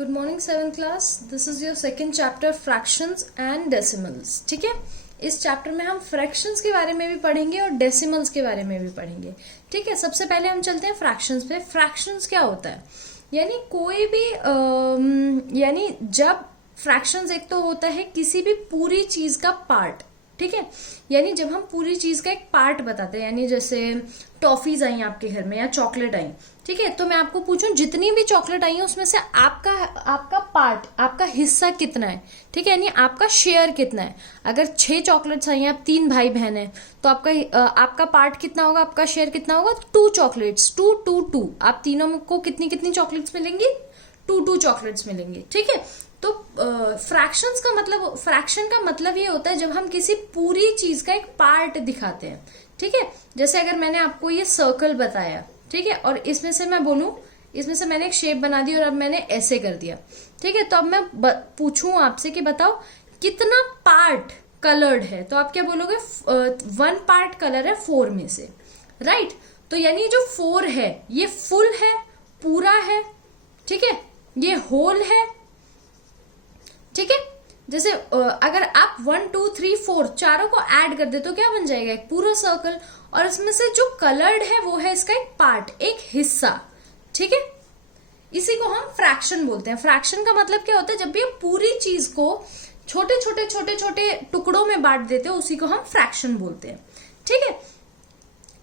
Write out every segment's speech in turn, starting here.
Good morning 7th class. This is your second chapter fractions and decimals. ठीक है, इस chapter में हम फ्रैक्शंस के बारे में भी पढ़ेंगे और डेसिमल्स के बारे में भी पढ़ेंगे। ठीक है, सबसे पहले हम चलते हैं फ्रैक्शंस पे। फ्रैक्शंस क्या होता है? यानी कोई भी यानी जब फ्रैक्शंस एक तो होता है किसी भी पूरी चीज का पार्ट। ठीक है, यानी जब हम पूरी चीज का एक पार्ट बताते हैं, यानी जैसे टॉफीज आई आपके घर में या चॉकलेट आई, ठीक है, तो मैं आपको पूछूं जितनी भी चॉकलेट आई है उसमें से आपका पार्ट, आपका हिस्सा कितना है? ठीक है, यानी आपका शेयर कितना है? अगर 6 चॉकलेट्स आई हैं, आप 3 भाई बहन हैं, तो आपका पार्ट कितना होगा, आपका शेयर कितना होगा? 2 चॉकलेट्स, 2 2 2। आप तीनों को कितनी कितनी चॉकलेट्स मिलेंगी? 2 2 चॉकलेट्स मिलेंगी। ठीक है, तो फ्रैक्शन का मतलब ये होता है जब हम किसी पूरी चीज का एक पार्ट दिखाते हैं। ठीक है, जैसे अगर मैंने आपको ये सर्कल बताया, ठीक है, और इसमें से मैं बोलूं, इसमें से मैंने एक शेप बना दी और अब मैंने ऐसे कर दिया। ठीक है, तो अब मैं पूछूं आपसे कि बताओ कितना पार्ट कलर्ड है, तो आप क्या बोलोगे? 1 पार्ट कलर है 4 में से, राइट? तो यानी जो 4 है ये फुल है, पूरा है। ठीक है, ये होल है। ठीक है, जैसे अगर आप 1 2 3 4 चारों को ऐड कर दे तो क्या बन जाएगा? एक पूरा सर्कल। और इसमें से जो कलर्ड है वो है इसका एक पार्ट, एक हिस्सा। ठीक है, इसी को हम फ्रैक्शन बोलते हैं। फ्रैक्शन का मतलब क्या होता है? जब भी हम पूरी चीज को छोटे छोटे टुकड़ों में बांट देते हो उसी को हम फ्रैक्शन बोलते हैं। ठीक है,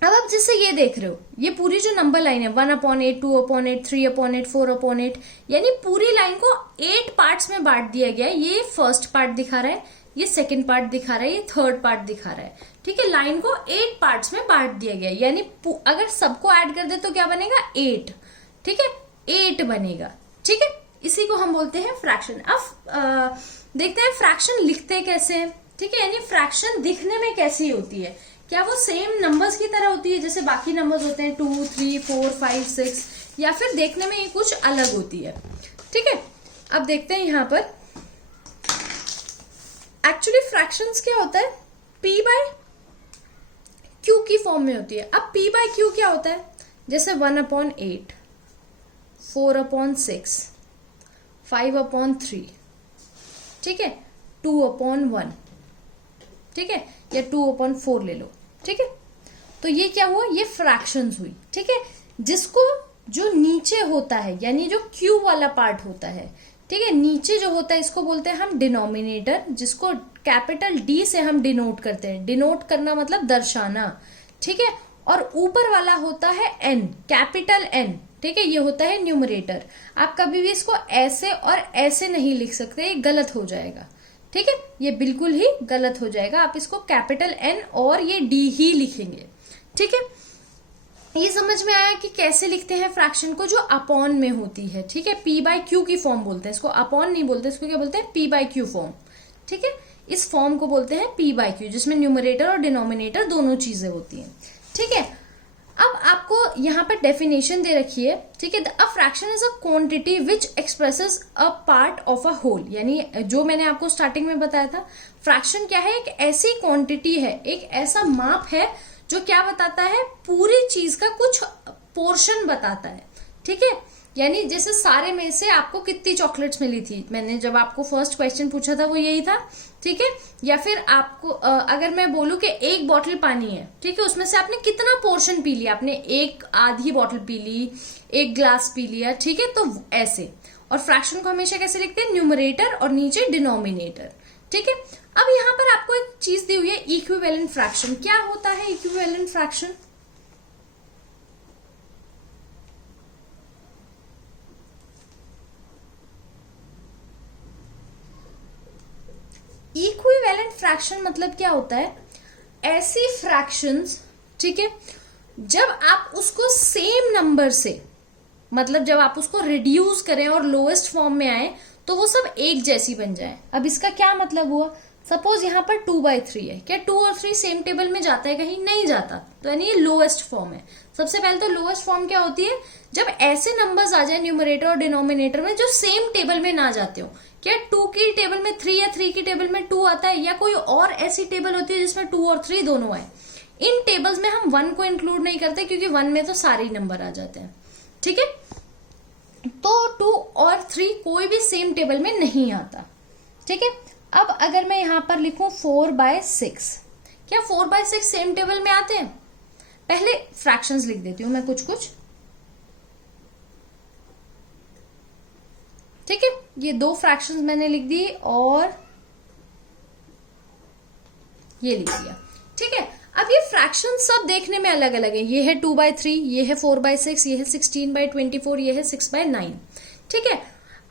अब आप जिससे ये देख रहे हो, ये पूरी जो नंबर लाइन है 1/8, 2/8, 3/8, 4/8, यानी पूरी लाइन को 8 पार्ट्स में बांट दिया गया है। ये फर्स्ट पार्ट दिखा रहा है, ये सेकंड पार्ट दिखा रहा है, ये थर्ड पार्ट दिखा रहा है। ठीक है, लाइन को 8 पार्ट्स में बांट दिया गया है, यानी अगर सबको ऐड कर दे तो क्या बनेगा? 8। ठीक है, 8 बनेगा। ठीक है, इसी को हम बोलते हैं फ्रैक्शन। अब देखते हैं फ्रैक्शन लिखते कैसे हैं। ठीक है, यानी फ्रैक्शन दिखने में कैसी होती है? क्या वो सेम नंबर्स की तरह होती है जैसे बाकी नंबर्स होते हैं 2 3 4 5 6, या फिर देखने में ये कुछ अलग होती है? ठीक है, अब देखते हैं यहां पर एक्चुअली फ्रैक्शंस क्या होता है? p/q की फॉर्म में होती है। अब p/q क्या होता है? जैसे 1/8, 4/6, 5/3, ठीक है, 2/1, ठीक है, या 2/4 ले लो। ठीक है, तो ये क्या हुआ? ये फ्रैक्शंस हुई। ठीक है, जिसको जो नीचे होता है यानी जो क्यू वाला पार्ट होता है, ठीक है, नीचे जो होता है इसको बोलते हैं हम डिनोमिनेटर, जिसको कैपिटल डी से हम डिनोट करते हैं। डिनोट करना मतलब दर्शाना। ठीक है, और ऊपर वाला होता है एन, कैपिटल एन। ठीक है, ये होता है न्यूमरेटर। आप कभी भी इसको ऐसे और ऐसे नहीं लिख सकते, ये गलत हो जाएगा। ठीक है, ये बिल्कुल ही गलत हो जाएगा। आप इसको कैपिटल एन और ये डी ही लिखेंगे। ठीक है, ये समझ में आया कि कैसे लिखते हैं फ्रैक्शन को? जो अपॉन में होती है। ठीक है, p/q की फॉर्म बोलते हैं इसको, अपॉन नहीं बोलते, इसको क्या बोलते हैं? p/q form. ठीक है, इस फॉर्म को बोलते हैं p/q, जिसमें न्यूमरेटर और डिनोमिनेटर दोनों चीजें होती हैं। ठीक है, अब आपको यहाँ पर डेफिनेशन दे रखी है। ठीक है, a fraction is a quantity which expresses a part of a whole. यानी जो मैंने आपको स्टार्टिंग में बताया था, फ्रैक्शन क्या है? एक ऐसी क्वांटिटी है, एक ऐसा माप है जो क्या बताता है? पूरी चीज का कुछ पोर्शन बताता है। ठीक है, यानी जैसे सारे में से आपको कितनी चॉकलेट्स मिली थी, मैंने जब आपको फर्स्ट क्वेश्चन पूछा था वो यही था। ठीक है, या फिर आपको अगर मैं बोलूं कि 1 बॉटल पानी है, ठीक है, उसमें से आपने कितना पोर्शन पी लिया? आपने 1 आधी बॉटल पी ली, 1 ग्लास पी लिया। ठीक है, तो ऐसे। और फ्रैक्शन को हमेशा कैसे लिखते हैं? न्यूमरेटर और नीचे डिनोमिनेटर। ठीक है, अब यहां पर आपको एक चीज दी हुई है, इक्विवेलेंट फ्रैक्शन। क्या होता है इक्विवेलेंट फ्रैक्शन? इक्विवेलेंट फ्रैक्शन मतलब क्या होता है? ऐसी फ्रैक्शंस, ठीक है, जब आप उसको सेम नंबर से, मतलब जब आप उसको रिड्यूस करें और लोएस्ट फॉर्म में आए तो वो सब एक जैसी बन जाए। अब इसका क्या मतलब हुआ? सपोज यहाँ पर 2/3 है, क्या 2 और 3 सेम टेबल में जाता है? कहीं नहीं जाता, तो यानी ये लोएस्ट फॉर्म है। सबसे पहले तो लोएस्ट फॉर्म क्या होती है? जब ऐसे नंबर्स आ जाए न्यूमरेटर और डिनोमिनेटर में जो सेम टेबल में ना जाते हो। क्या 2 की टेबल में 3 या 3 की टेबल में 2 आता है, या कोई और ऐसी टेबल होती है जिसमें 2 और 3 दोनों आए? इन टेबल्स में हम 1 को इंक्लूड नहीं करते क्योंकि 1 में तो सारे नंबर आ जाते हैं। ठीक है, तो 2 और 3 कोई भी सेम टेबल में नहीं आता। ठीक है, अब अगर मैं यहां पर लिखूं 4/6, क्या 4/6 सेम टेबल में आते हैं? पहले फ्रैक्शंस लिख देती हूं मैं कुछ। ठीक है, ये 2 फ्रैक्शंस मैंने लिख दी और ये लिख दिया। ठीक है, अब ये फ्रैक्शन सब देखने में अलग अलग है। ये है 2/3, ये है 4/6, ये है 16/24, ये है 6/9। ठीक है,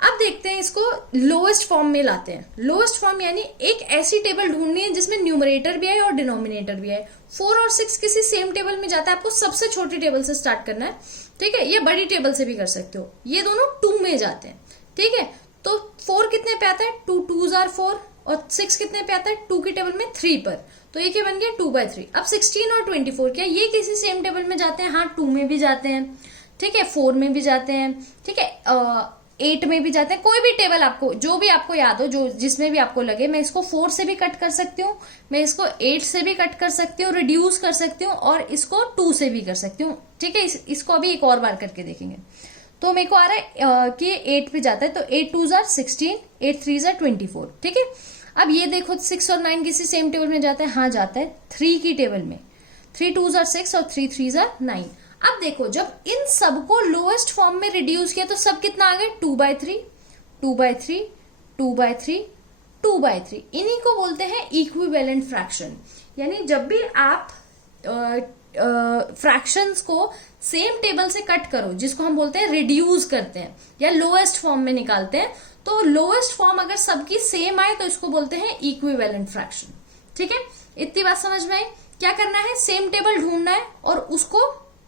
अब देखते हैं इसको लोएस्ट फॉर्म में लाते हैं। लोएस्ट फॉर्म यानी एक ऐसी टेबल ढूंढनी है जिसमें न्यूमरेटर भी है और डिनोमिनेटर भी है। 4 और 6 किसी सेम टेबल में जाता है, आपको सबसे छोटी टेबल से स्टार्ट करना है। ठीक है, ये बड़ी टेबल से भी कर सकते हो। ये दोनों 2 में जाते हैं। ठीक है, तो 4 कितने पे आता है? 2 2s are 4 और 6 कितने पे आता है? 2 की टेबल में 3 पर, तो ये क्या बन गया? 2/3। अब 16 और 24 क्या ये किसी सेम टेबल में जाते हैं? हाँ, 2 में भी जाते हैं। ठीक है, 4 में भी जाते हैं। ठीक है, 8 में भी जाते हैं। कोई भी टेबल आपको जो भी आपको याद हो, जो जिसमें भी आपको लगे। मैं इसको 4 से भी कट कर सकती हूँ, मैं इसको 8 से भी कट कर सकती हूँ, रिड्यूस कर सकती हूँ, और इसको 2 से भी कर सकती हूँ। ठीक है, इसको अभी एक और बार करके देखेंगे। तो मेरे को आ रहा है कि 8 पे जाता है, तो 8 2s are 16, 8 3s are 24। ठीक है, अब ये देखो 6 और 9 किसी सेम टेबल में जाता है? हाँ जाता है, 3 की टेबल में। 3 2s are 6 और 3 3s are 9। अब देखो जब इन सबको लोएस्ट फॉर्म में रिड्यूस किया तो सब कितना आ गया? 2/3, 2/3, 2/3, 2/3। इन्हीं को बोलते हैं इक्विवेलेंट फ्रैक्शन। यानी जब भी आप फ्रैक्शंस को सेम टेबल से कट करो, जिसको हम बोलते हैं रिड्यूस करते हैं या लोएस्ट फॉर्म में निकालते हैं, तो लोएस्ट फॉर्म अगर सबकी सेम आए तो इसको बोलते हैं इक्विवेलेंट फ्रैक्शन। ठीक है, इतनी बात समझ में आई? क्या करना है? सेम टेबल ढूंढना है और उसको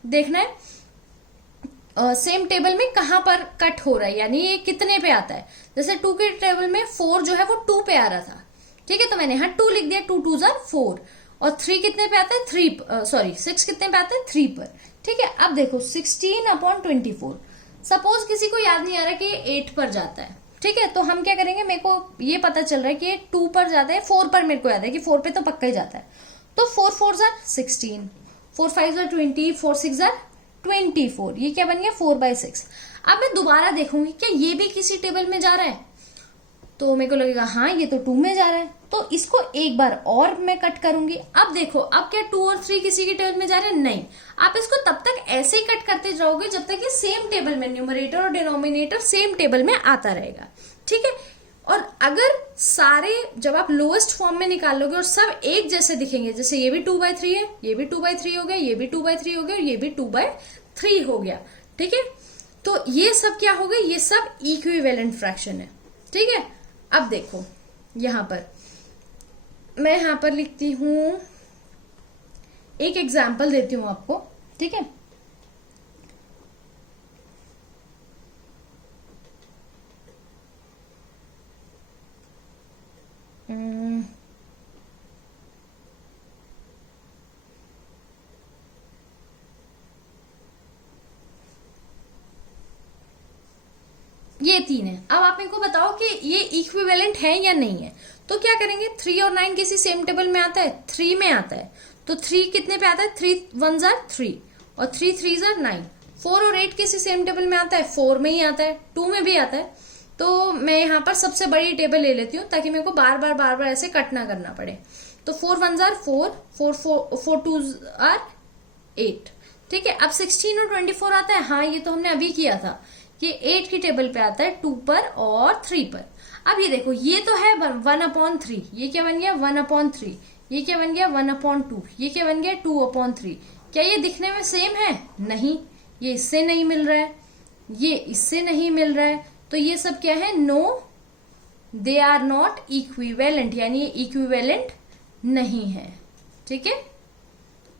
देखना है सेम टेबल में कहां पर कट हो रहा है, यानी ये कितने पे आता है। जैसे 2 के टेबल में 4 जो है वो 2 पे आ रहा था। ठीक है, तो मैंने यहाँ 2 लिख दिया, 2 2s are 4। और 3 कितने पे आता है? 6 कितने पे आता है? 3 पर। ठीक है, अब देखो 16/24। सपोज किसी को याद नहीं आ रहा कि ये 8 पर जाता है। ठीक है, तो हम क्या करेंगे? मेरे को ये पता चल रहा है कि ये 2 पर जाता है, 4 पर मेरे को याद है कि 4 पे तो पक्का ही जाता है। तो 4 4s are 16, 4 5s are 20, 4 6s are 24। ये क्या बन गया? 4/6। अब मैं दोबारा देखूंगी क्या ये भी किसी टेबल में जा रहा है, तो मेरे को लगेगा हाँ ये तो 2 में जा रहा है, तो इसको एक बार और मैं कट करूंगी। अब देखो, अब क्या 2 और 3 किसी के टेबल में जा रहे हैं? नहीं। आप इसको तब तक ऐसे ही कट करते जाओगे जब तक ये सेम टेबल में, न्यूमरेटर और डिनोमिनेटर सेम टेबल में आता रहेगा। ठीक है, और अगर सारे जब आप लोएस्ट फॉर्म में निकालोगे और सब एक जैसे दिखेंगे, जैसे ये भी 2/3 है, ये भी 2/3 हो गया, ये भी 2/3 हो गया और ये भी 2/3 हो गया। ठीक है, तो ये सब क्या हो गए? ये सब इक्विवेलेंट फ्रैक्शन है। ठीक है, अब देखो यहां पर मैं यहां पर लिखती हूं, एक एग्जाम्पल देती हूं आपको। ठीक है, ये 3 है। अब आप मेरे को बताओ कि ये इक्विवेलेंट है या नहीं है। तो क्या करेंगे? 3 और 9 किसी सेम टेबल में आता है? 3 में आता है, तो 3 कितने पे आता है? 3 1s are 3 और 3 3s are 9। 4 और 8 किसी सेम टेबल में आता है? 4 में ही आता है, 2 में भी आता है। तो मैं यहाँ पर सबसे बड़ी टेबल ले लेती हूँ ताकि मेरे को बार बार ऐसे कट ना करना पड़े। तो 4 1s are 4, 4 2s are 8। ठीक है, अब 16 और 24 आता है? हाँ, ये तो हमने अभी किया था कि 8 की टेबल पे आता है, 2 पर और 3 पर। अब ये देखो, ये तो है 1/3, ये क्या बन गया? 1/3। ये क्या बन गया? 1/2। ये क्या बन गया? 2/3। क्या ये दिखने में सेम है? नहीं, ये इससे नहीं मिल रहा है, ये इससे नहीं मिल रहा है, तो ये सब क्या है? No, they are not equivalent, यानी ये इक्विवेलेंट नहीं है। ठीक है,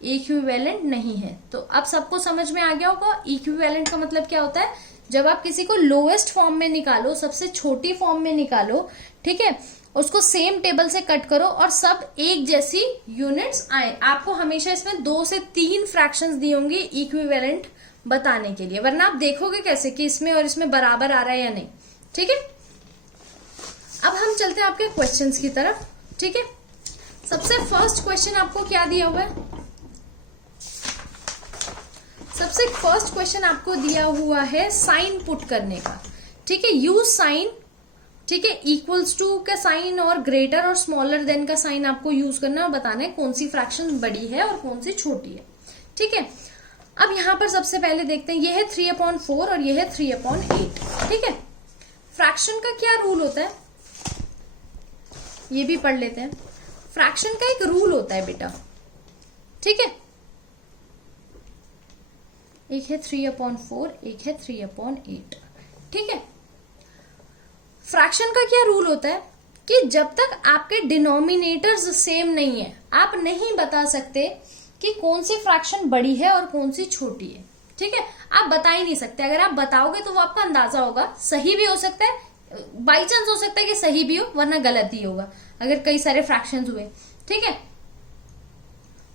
इक्विवेलेंट नहीं है। तो अब सबको समझ में आ गया होगा इक्विवेलेंट का मतलब क्या होता है। जब आप किसी को लोएस्ट फॉर्म में निकालो, सबसे छोटी फॉर्म में निकालो, ठीक है, उसको सेम टेबल से कट करो और सब एक जैसी यूनिट्स आए। आपको हमेशा इसमें 2 से 3 फ्रैक्शंस दी होंगी इक्विवेलेंट बताने के लिए, वरना आप देखोगे कैसे कि इसमें और इसमें बराबर आ रहा है या नहीं। ठीक है, अब हम चलते हैं आपके क्वेश्चंस की तरफ। ठीक है, सबसे फर्स्ट क्वेश्चन आपको क्या दिया हुआ है? सबसे फर्स्ट क्वेश्चन आपको दिया हुआ है साइन पुट करने का। ठीक है, यूज साइन, ठीक है, इक्वल्स टू का साइन और ग्रेटर और स्मॉलर देन का साइन आपको यूज करना है और बताना है कौन सी फ्रैक्शन बड़ी है और कौन सी छोटी है। ठीक है, अब यहां पर सबसे पहले देखते हैं, ये है 3/4 और ये है 3/8। ठीक है, फ्रैक्शन का क्या रूल होता है ये भी पढ़ लेते हैं। फ्रैक्शन का एक रूल होता है बेटा, ठीक है, एक है 3/4, एक है 3/8। ठीक है, फ्रैक्शन का क्या रूल होता है कि जब तक आपके डिनोमिनेटर्स सेम नहीं है, आप नहीं बता सकते कि कौन सी फ्रैक्शन बड़ी है और कौन सी छोटी है। ठीक है, आप बता ही नहीं सकते। अगर आप बताओगे तो वो आपका अंदाजा होगा, सही भी हो सकता है, बाई चांस हो सकता है कि सही भी हो, वरना गलत ही होगा अगर कई सारे फ्रैक्शंस हुए। ठीक है,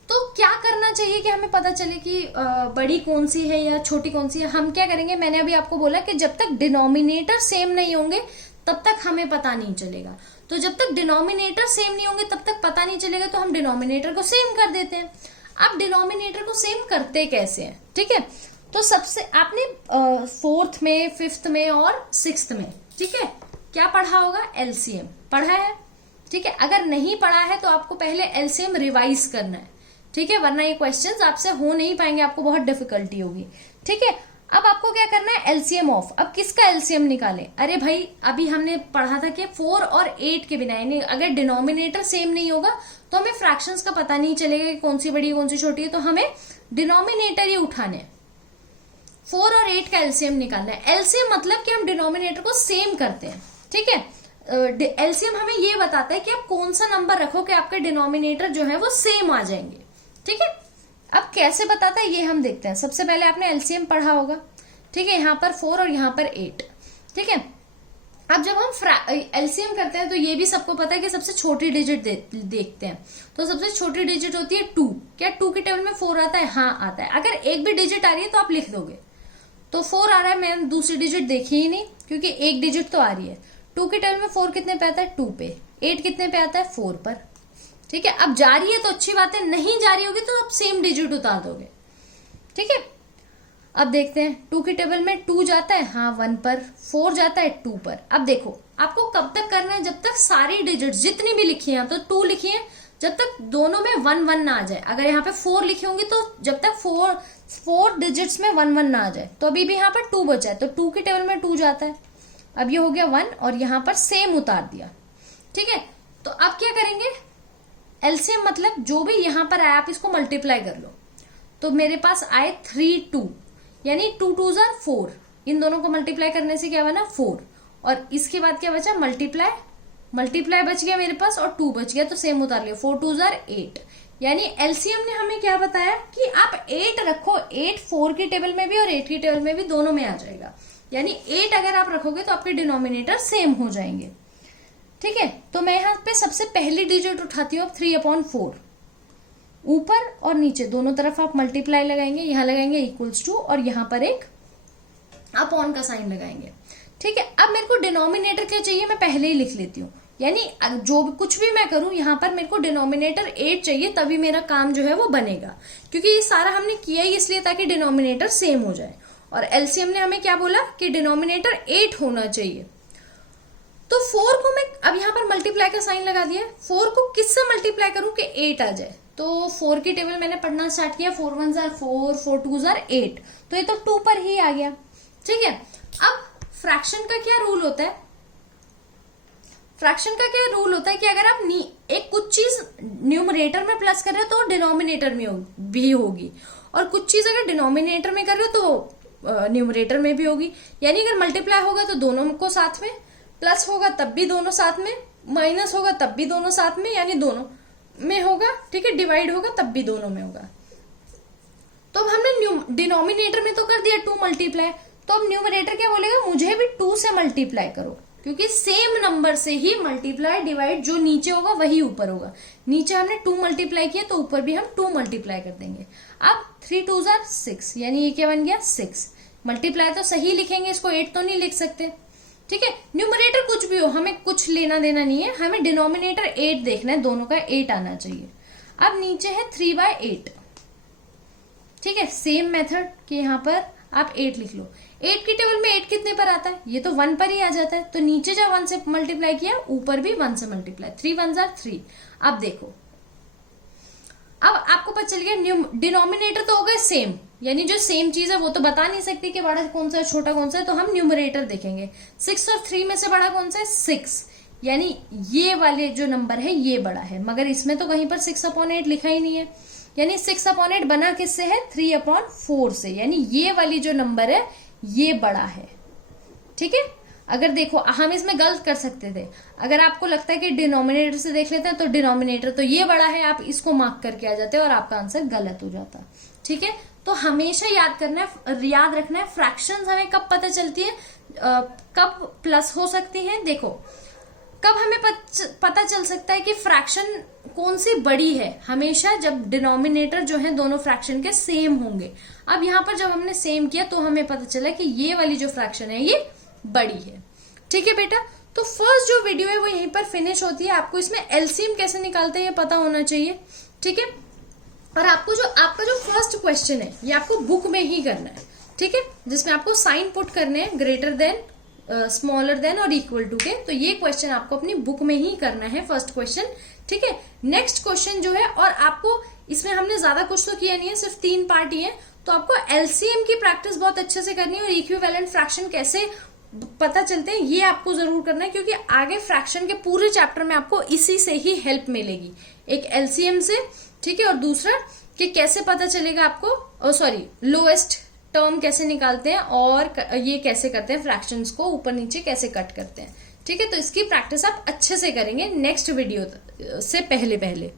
तो क्या करना चाहिए कि हमें पता चले कि बड़ी कौन सी है या छोटी कौन सी है। हम क्या करेंगे, मैंने अभी आपको बोला कि जब तक डिनोमिनेटर सेम नहीं होंगे तब तक हमें पता नहीं चलेगा। तो जब तक डिनोमिनेटर सेम नहीं होंगे तब तक पता नहीं चलेगा, तो हम डिनोमिनेटर को सेम कर देते हैं। अब डिनोमिनेटर को सेम करते कैसे हैं? ठीक है, तो सबसे आपने 4th में, 5th में और 6th में, ठीक है, क्या पढ़ा होगा? एलसीएम पढ़ा है। ठीक है, अगर नहीं पढ़ा है तो आपको पहले एलसीएम रिवाइज करना है। ठीक है, वरना ये क्वेश्चंस आपसे हो नहीं पाएंगे, आपको बहुत डिफिकल्टी होगी। ठीक है, अब आपको क्या करना है? LCM of. अब किसका एलसीएम निकालें? अरे भाई, अभी हमने पढ़ा था कि 4 और 8 के बिना, यानी अगर डिनोमिनेटर सेम नहीं होगा तो हमें फ्रैक्शंस का पता नहीं चलेगा कि कौन सी बड़ी है कौन सी छोटी है, तो हमें डिनोमिनेटर ही उठाने हैं। 4 और 8 का एलसीएम निकालना है। एलसीएम मतलब कि हम डिनोमिनेटर को सेम करते हैं। ठीक है, एलसीएम हमें ये बताता है कि आप कौन सा नंबर रखो कि आपके डिनोमिनेटर जो है वो सेम आ जाएंगे। ठीक है, अब कैसे बताता है ये हम देखते हैं। सबसे पहले आपने एलसीएम पढ़ा होगा। ठीक है, यहाँ पर 4 और यहाँ पर 8। ठीक है, अब जब हम एलसीएम करते हैं तो ये भी सबको पता है कि सबसे छोटी डिजिट देखते हैं। तो सबसे छोटी डिजिट होती है 2। क्या 2 के टेबल में 4 आता है? हाँ आता है। अगर एक भी डिजिट आ रही है तो आप लिख दोगे। तो 4 आ रहा है, मैंने दूसरी डिजिट देखी ही नहीं क्योंकि एक डिजिट तो आ रही है। 2 के टेबल में 4 कितने पे आता है? 2 पे। 8 कितने पे आता है? 4 पर। ठीक है, अब जा रही है तो अच्छी बात है, नहीं जा रही होगी तो आप सेम डिजिट उतार दोगे। ठीक है, अब देखते हैं 2 के टेबल में 2 जाता है, हाँ 1 पर। 4 जाता है 2 पर। अब देखो आपको कब तक करना है? जब तक सारी डिजिट जितनी भी लिखी है, तो 2 लिखी है, जब तक दोनों में 1 1 ना आ जाए। अगर यहाँ पे 4 लिखी होंगी तो जब तक 4 डिजिट्स में 1 1 ना आ जाए, तो अभी भी यहाँ पर 2 बचा है, तो 2 के टेबल में 2 जाता है। अब ये हो गया 1 और यहाँ पर सेम उतार दिया। ठीक है, तो अब क्या करेंगे? एलसीएम मतलब जो भी यहां पर आया आप इसको मल्टीप्लाई कर लो। तो मेरे पास आए 3 2, यानी 2 2s are 4। इन दोनों को मल्टीप्लाई करने से क्या बना? 4। और इसके बाद क्या बचा? मल्टीप्लाई बच गया मेरे पास और 2 बच गया, तो सेम उतार लिया। 4 2s are 8। यानी एलसीएम ने हमें क्या बताया कि आप 8 रखो। 8 4 की टेबल में भी और 8 की टेबल में भी, दोनों में आ जाएगा। यानी 8 अगर आप रखोगे तो आपके डिनोमिनेटर सेम हो जाएंगे। ठीक है, तो मैं यहां पे सबसे पहली डिजिट उठाती हूँ 3/4। ऊपर और नीचे दोनों तरफ आप मल्टीप्लाई लगाएंगे, यहां लगाएंगे इक्वल्स टू और यहां पर एक अपॉन का साइन लगाएंगे। ठीक है, अब मेरे को डिनोमिनेटर क्या चाहिए मैं पहले ही लिख लेती हूँ। यानी जो कुछ भी मैं करूं यहां पर मेरे को डिनोमिनेटर 8 चाहिए, तभी मेरा काम जो है वो बनेगा। क्योंकि ये सारा हमने किया ही इसलिए ताकि डिनोमिनेटर सेम हो जाए। और एलसीएम ने हमें क्या बोला कि डिनोमिनेटर 8 होना चाहिए। तो 4 को मैं अब यहां पर मल्टीप्लाई का साइन लगा दिया। 4 को किससे मल्टीप्लाई करूं कि 8 आ जाए? तो 4 की टेबल मैंने पढ़ना स्टार्ट किया। 4 1s are 4, 4 2s are 8। तो ये तो 2 पर ही आ गया। ठीक है, अब फ्रैक्शन का क्या रूल होता है? फ्रैक्शन का क्या रूल होता है कि अगर आप एक कुछ चीज न्यूमरेटर में प्लस कर रहे हो तो डिनोमिनेटर में भी होगी, और कुछ चीज अगर डिनोमिनेटर में कर रहे हो तो न्यूमरेटर में भी होगी। यानी अगर मल्टीप्लाई होगा तो दोनों को साथ में, प्लस होगा तब भी दोनों साथ में, माइनस होगा तब भी दोनों साथ में, यानी दोनों में होगा। ठीक है, डिवाइड होगा तब भी दोनों में होगा। तो अब हमने डिनोमिनेटर में तो कर दिया 2 मल्टीप्लाई, तो अब न्यूमरेटर क्या बोलेगा? मुझे भी 2 से मल्टीप्लाई करो, क्योंकि सेम नंबर से ही मल्टीप्लाई डिवाइड जो नीचे होगा वही ऊपर होगा। नीचे हमने 2 मल्टीप्लाई किया तो ऊपर भी हम 2 मल्टीप्लाई कर देंगे। अब 3 2s are 6, यानी ये क्या बन गया? 6। मल्टीप्लाई तो सही लिखेंगे, इसको 8 तो नहीं लिख सकते। ठीक है, न्यूमरेटर कुछ भी हो, हमें कुछ लेना देना नहीं है, हमें डिनोमिनेटर 8 देखना है, दोनों का 8 आना चाहिए। अब नीचे है 3/8। ठीक है, सेम मेथड कि यहां पर आप 8 लिख लो। 8 की टेबल में 8 कितने पर आता है, ये तो 1 पर ही आ जाता है, तो नीचे जब 1 से मल्टीप्लाई किया ऊपर भी 1 से मल्टीप्लाई, 3 1 जार 3। अब देखो, अब आपको पता चल गया डिनोमिनेटर तो हो गए सेम, यानी जो सेम चीज है वो तो बता नहीं सकती कि बड़ा कौन सा है छोटा कौन सा है, तो हम न्यूमरेटर देखेंगे। 6 और 3 में से बड़ा कौन सा है, 6, यानी ये वाले जो नंबर है ये बड़ा है, मगर इसमें तो कहीं पर 6/8 लिखा ही नहीं है, यानी 6/8 बना किससे है, 3/4 से, यानी ये वाली जो नंबर है ये बड़ा है। ठीक है, अगर देखो हम इसमें गलत कर सकते थे, अगर आपको लगता है कि डिनोमिनेटर से देख लेते हैं तो डिनोमिनेटर तो ये बड़ा है, आप इसको मार्क करके आ जाते हैं और आपका आंसर गलत हो जाता। ठीक है, तो हमेशा याद रखना है फ्रैक्शंस हमें कब पता चलती है, कब प्लस हो सकती है। देखो कब हमें पता चल सकता है कि फ्रैक्शन कौन सी बड़ी है, हमेशा जब डिनोमिनेटर जो है दोनों फ्रैक्शन के सेम होंगे। अब यहाँ पर जब हमने सेम किया तो हमें पता चला कि ये वाली जो फ्रैक्शन है ये बड़ी है। ठीक है बेटा, तो फर्स्ट जो वीडियो है वो यहीं पर फिनिश होती है। आपको इसमें एलसीएम कैसे निकालते हैं ये पता होना चाहिए। ठीक है, और आपका जो फर्स्ट क्वेश्चन है ये आपको बुक में ही करना है। ठीक है, जिसमें आपको साइन पुट करने हैं ग्रेटर देन, स्मॉलर देन और इक्वल टू के, तो ये क्वेश्चन आपको अपनी बुक में ही करना है, फर्स्ट क्वेश्चन। ठीक है, नेक्स्ट क्वेश्चन जो है, और आपको इसमें हमने ज्यादा कुछ तो किया नहीं है, सिर्फ 3 पार्ट ही है, तो आपको एलसीएम की प्रैक्टिस बहुत अच्छे से करनी है और इक्विवेलेंट फ्रैक्शन कैसे पता चलते हैं ये आपको जरूर करना है, क्योंकि आगे फ्रैक्शन के पूरे चैप्टर में आपको इसी से ही हेल्प मिलेगी, एक एलसीएम से। ठीक है, और दूसरा कि कैसे पता चलेगा आपको, लोएस्ट टर्म कैसे निकालते हैं और ये कैसे करते हैं, फ्रैक्शंस को ऊपर नीचे कैसे कट करते हैं। ठीक है, तो इसकी प्रैक्टिस आप अच्छे से करेंगे नेक्स्ट वीडियो से पहले।